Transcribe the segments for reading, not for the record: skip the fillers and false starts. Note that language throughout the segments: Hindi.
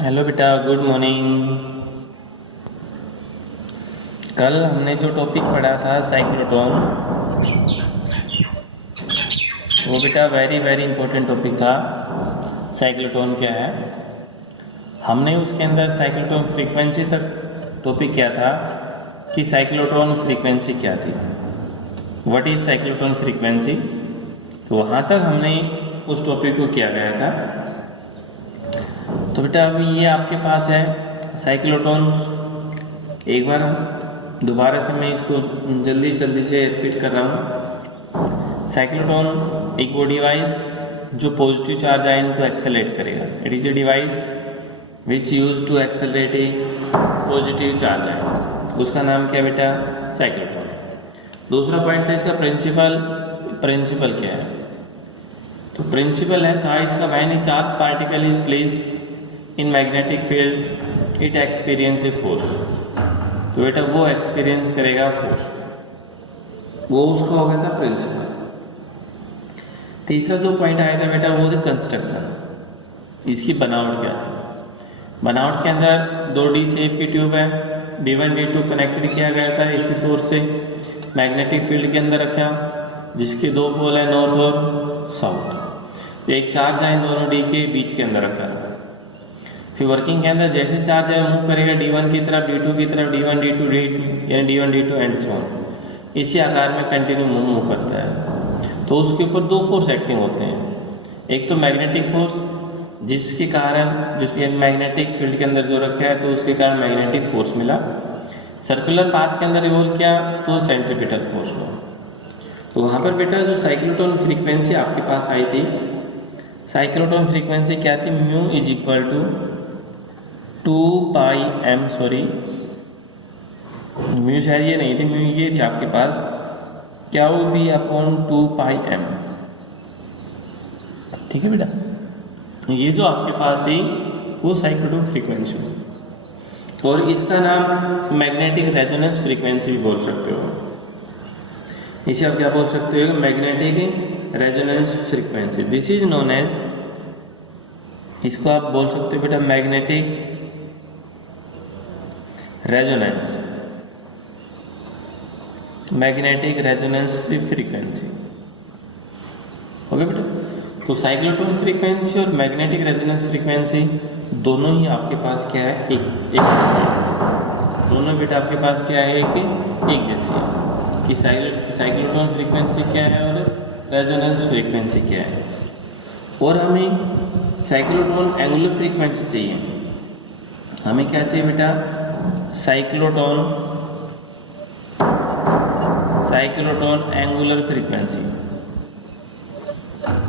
हेलो बेटा, गुड मॉर्निंग। कल हमने जो टॉपिक पढ़ा था साइक्लोट्रॉन, वो बेटा वेरी वेरी इंपॉर्टेंट टॉपिक था। साइक्लोट्रॉन क्या है, हमने उसके अंदर साइक्लोट्रॉन फ्रीक्वेंसी तक टॉपिक किया था कि साइक्लोट्रॉन फ्रीक्वेंसी क्या थी, व्हाट इज साइक्लोट्रॉन फ्रीक्वेंसी। तो वहाँ तक हमने उस टॉपिक को किया गया था। तो बेटा अभी ये आपके पास है साइक्लोट्रॉन। एक बार दोबारा से मैं इसको जल्दी से रिपीट कर रहा हूँ। साइक्लोट्रॉन एक वो डिवाइस जो पॉजिटिव चार्ज आयन को एक्सेलरेट करेगा। It is a device which use to accelerate a positive charge ion. उसका नाम क्या बेटा, साइक्लोट्रॉन। दूसरा पॉइंट था इसका प्रिंसिपल क्या है। तो प्रिंसिपल है था इसका, when A charge particle is place in magnetic field it experience a force. तो बेटा वो एक्सपीरियंस करेगा फोर्स, वो उसका हो गया था प्रिंसिपल। तीसरा जो पॉइंट आया था बेटा वो था कंस्ट्रक्शन, इसकी बनावट क्या थी। बनावट के अंदर दो डी शेप की ट्यूब है, D1 D2 कनेक्टेड किया गया था इसी सोर्स से, मैग्नेटिक फील्ड के अंदर रखा, जिसके दो पोल है नॉर्थ और साउथ। एक चार्ज है दोनों डी के बीच के अंदर रखा था। फिर वर्किंग के अंदर जैसे चार्ज है मूव करेगा D1 की तरफ, D2 की तरफ, D1 D2 D2 यानी D1 D2 and so on, इसी आकार में कंटिन्यू मूव करता है। तो उसके ऊपर दो फोर्स एक्टिंग होते हैं, एक तो मैग्नेटिक फोर्स जिसके कारण, जिसके मैग्नेटिक फील्ड के अंदर जो रखा है तो उसके कारण मैग्नेटिक फोर्स मिला। सर्कुलर पाथ के अंदर रिवॉल्व किया तो सेंट्रीपिटल फोर्स हुआ। तो वहाँ पर बेटा जो साइक्लोट्रॉन फ्रीक्वेंसी आपके पास आई थी, साइक्लोट्रॉन फ्रीक्वेंसी क्या थी, mu is equal to 2πm, sorry mu शायद ये नहीं थी, म्यू ये थी आपके पास, क्या वो भी अपॉन 2πm। ठीक है बेटा, ये जो आपके पास थी वो साइक्लोट्रॉन फ्रीक्वेंसी, और इसका नाम मैग्नेटिक रेजोनेंस फ्रीक्वेंसी भी बोल सकते हो। इसे आप क्या बोल सकते हो, magnetic resonance frequency. This is known as, इसको आप बोल सकते हो बेटा magnetic resonance, magnetic resonance frequency. Okay बेटा, तो साइक्लोट्रॉन फ्रीक्वेंसी और मैग्नेटिक रेजोनेंस फ्रीक्वेंसी दोनों ही आपके पास क्या है, एक दोनों बेटा आपके पास क्या है, एक जैसी है कि साइक्लोट्रॉन फ्रीक्वेंसी क्या है और रेजोनेंस फ्रीक्वेंसी क्या है। और हमें साइक्लोट्रॉन एंगुलर फ्रीक्वेंसी चाहिए। हमें क्या चाहिए बेटा, cyclotron angular frequency,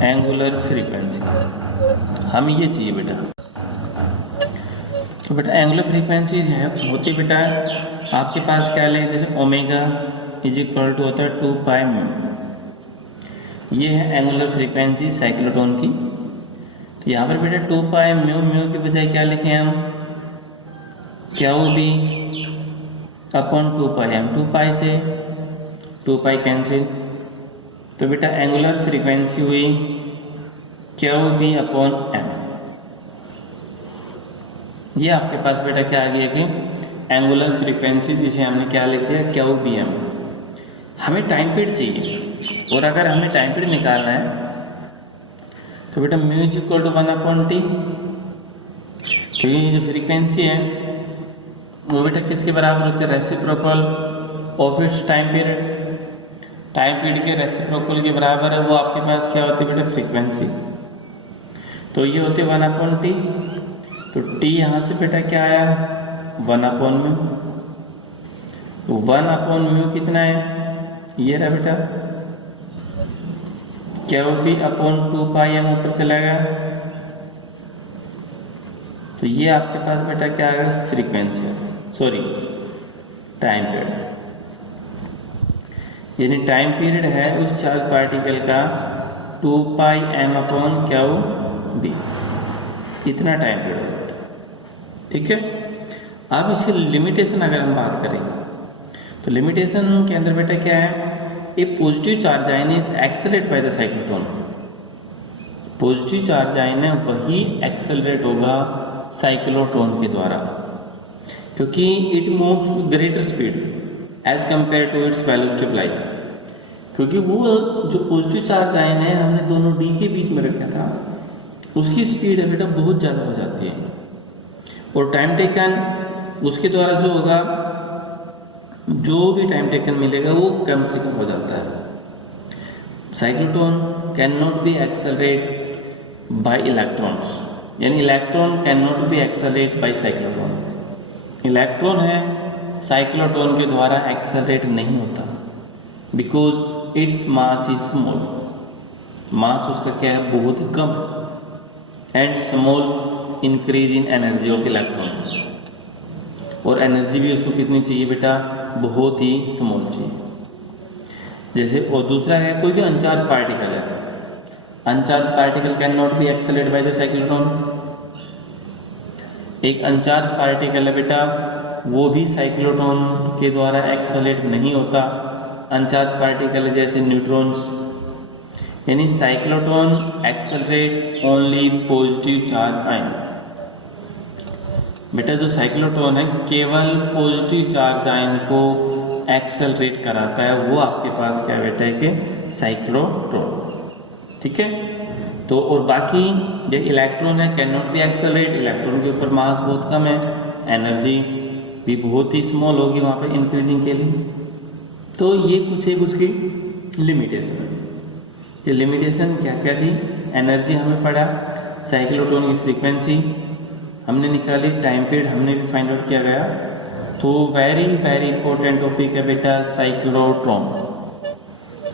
angular frequency हमें ये चाहिए बेटा। तो बेटा एंगुलर फ्रीक्वेंसी है होती बेटा आपके पास क्या ले, जैसे ओमेगा इज इक्वल टू होता है 2πm, ये है एंगुलर फ्रीक्वेंसी साइक्लोट्रॉन की। तो यहाँ पर बेटा 2πm, म्यू के बजाय क्या लिखें हम, क्या वो भी अपॉन 2πm, 2π से 2π कैंसिल, तो बेटा एंगुलर फ्रीक्वेंसी हुई क्या वो भी अपॉन m। ये आपके पास बेटा क्या आ गया कि एंगुलर फ्रीक्वेंसी, जिसे हमने क्या लिख दिया, क्या वो भी m। हमें टाइम पीरियड चाहिए, और अगर हमें टाइम पीरियड निकालना है तो बेटा mu is equal to 1/t। तो ये जो फ्रीक्वेंसी है वो बेटा किसके बराबर होती है, reciprocal of its time period. Time period के रेसिप्रोकल के बराबर है, वो आपके पास क्या होती है बेटा, फ्रीक्वेंसी। तो ये होती है 1/t। तो t यहाँ से बेटा क्या आया, 1/म्यू। तो 1/म्यू कितना है, ये रहा बेटा, क्या वो भी अपॉन 2πm ऊपर चला गया। तो ये आपके पास बेटा क्या आ गया, फ्रीक्वेंसी है, सॉरी टाइम पीरियड, यानी टाइम पीरियड है उस चार्ज पार्टिकल का 2πm अपॉन क्या वो b, इतना टाइम पीरियड है। ठीक है, अब इसकी लिमिटेशन अगर हम बात करें तो लिमिटेशन के अंदर बेटा क्या है, a positive charge ion is accelerate by the cyclotron. Positive charge ion है वही एक्सेलरेट होगा साइक्लोट्रॉन के द्वारा, क्योंकि it moves greater speed as compare to its velocity of light. क्योंकि वो जो पॉजिटिव चार्ज आयन है हमने दोनों डी के बीच में रखा था, उसकी स्पीड है बेटा बहुत ज़्यादा हो जाती है, और टाइम टेकन उसके द्वारा जो होगा, जो भी टाइम टेकन मिलेगा वो कम से कम हो जाता है। Cyclotron can not be accelerate by electrons, यानी electron can not be accelerate by cyclotron. Electron है साइक्लोट्रॉन के द्वारा एक्सेलरेट नहीं होता, because its mass is small, mass उसका क्या है बहुत ही कम, and small increase in energy of electrons, और एनर्जी भी उसको कितनी चाहिए बेटा, बहुत ही स्मॉल चाहिए। जैसे, और दूसरा है कोई भी अनचार्ज पार्टिकल है, अनचार्ज particle can not be accelerate by the cyclotron. एक अनचार्ज पार्टिकल है बेटा, वो भी साइक्लोट्रॉन के द्वारा एक्सेलरेट नहीं होता। अनचार्ज पार्टिकल जैसे न्यूट्रॉन्स, यानी cyclotron accelerate only positive charge ion. बेटा जो साइक्लोट्रॉन है केवल पॉजिटिव चार्ज आयन को एक्सेलरेट कराता है, वो आपके पास क्या बेटा है कि साइक्लोट्रॉन, ठीक है। तो और बाकी जो इलेक्ट्रॉन है can not be accelerate, electron के ऊपर मास बहुत कम है, एनर्जी भी बहुत ही स्मॉल होगी वहाँ पे इंक्रीजिंग के लिए। तो ये कुछ एक उसकी लिमिटेशन है। ये लिमिटेशन क्या क्या थी, एनर्जी हमें पढ़ा, साइक्लोट्रॉन की फ्रीक्वेंसी हमने निकाली, टाइम पीरियड हमने भी फाइंड आउट किया गया। तो वेरी वेरी इंपॉर्टेंट टॉपिक है बेटा साइक्लोट्रॉन।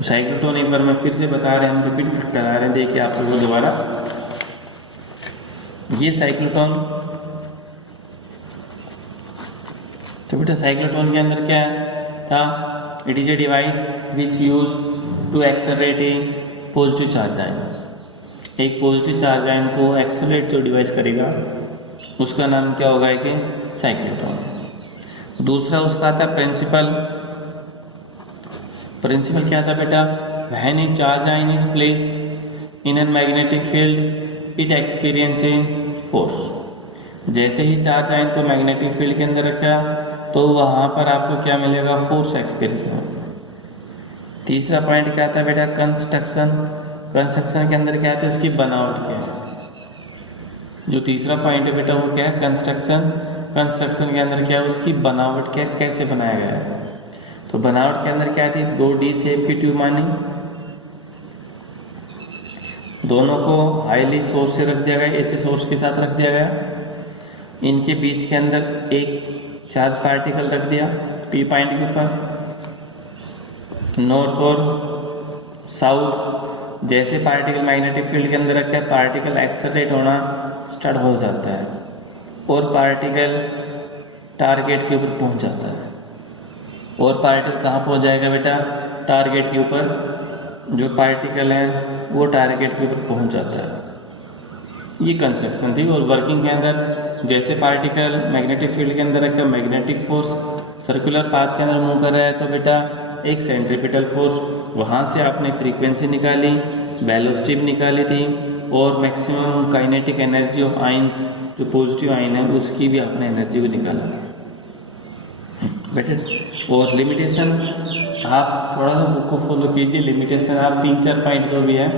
साइक्लोट्रॉन एक बार मैं फिर से बता रहे हैं, हम रिपीट करा रहे हैं, देखिए आप लोगों दोबारा। ये साइक्लोट्रॉन, तो बेटा साइक्लोट्रॉन के अंदर क्या था, it is a device which use to accelerate a positive charge ion. एक पॉजिटिव चार्ज आयन को एक्सेलरेट जो डिवाइस करेगा उसका नाम क्या होगा कि साइक्लोट्रॉन। दूसरा उसका आता प्रिंसिपल। प्रिंसिपल क्या था बेटा, when A charge ion is place in an magnetic field it experience a force. जैसे ही चार्ज आयन को मैग्नेटिक फील्ड के अंदर रखा तो वहाँ पर आपको क्या मिलेगा, फोर्स एक्सपीरियंस होगा। तीसरा पॉइंट क्या था बेटा, कंस्ट्रक्शन। कंस्ट्रक्शन के अंदर क्या है, उसकी बनावट क्या है। जो तीसरा पॉइंट है बेटा वो क्या है, कंस्ट्रक्शन। कंस्ट्रक्शन के अंदर क्या है, उसकी बनावट क्या है, कैसे बनाया गया है। तो बनावट के अंदर क्या थी, 2D शेप की ट्यूब मानी, दोनों को हाईली सोर्स से रख दिया गया, ऐसे सोर्स के साथ रख दिया गया। इनके बीच के अंदर एक चार्ज पार्टिकल रख दिया P पॉइंट के ऊपर, नॉर्थ और साउथ। जैसे पार्टिकल मैग्नेटिक फील्ड के अंदर रखा है, पार्टिकल एक्सेलरेट होना स्टार्ट हो जाता है और पार्टिकल टारगेट के ऊपर पहुंच जाता है। और पार्टिकल कहाँ पहुंच जाएगा बेटा, टारगेट के ऊपर। जो पार्टिकल है वो टारगेट के ऊपर पहुंच जाता है। ये कंस्ट्रक्शन थी। और वर्किंग के अंदर जैसे पार्टिकल मैग्नेटिक फील्ड के अंदर रखा, मैग्नेटिक फोर्स सर्कुलर पाथ के अंदर मूव कर रहा है, तो बेटा एक सेंट्रीपिटल फोर्स, वहाँ से आपने फ्रीक्वेंसी निकाली, वेलोसिटी भी निकाली थी, और maximum kinetic energy of ions, जो पॉजिटिव आयन है उसकी भी आपने एनर्जी को निकाला बेटा। और लिमिटेशन आप थोड़ा सा बुक को फॉलो कीजिए। लिमिटेशन आप 3-4 पॉइंट जो भी है,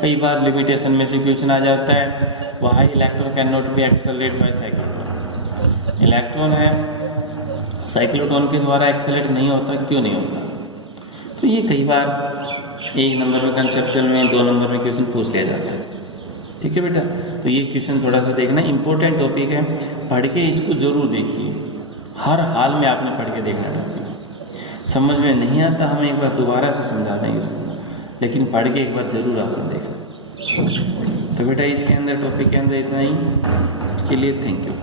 कई बार लिमिटेशन में से क्वेश्चन आ जाता है। वहाँ electron can not be accelerate by cyclotron. Electron है साइक्लोट्रॉन के द्वारा एक्सेलरेट नहीं होता, क्यों नहीं होता। तो ये कई बार 1 नंबर में कंसेप्चुअल में, 2 नंबर में क्वेश्चन पूछ लिया जाता है, ठीक है बेटा। तो ये क्वेश्चन थोड़ा सा देखना, इंपॉर्टेंट टॉपिक है, पढ़ के इसको जरूर देखिए। हर हाल में आपने पढ़ के देखना टॉपिक। समझ में नहीं आता हमें एक बार दोबारा से समझा देंगे इसको, लेकिन पढ़ के एक बार जरूर आपने देखना। तो बेटा इसके अंदर टॉपिक के अंदर इतना ही, के लिए थैंक यू।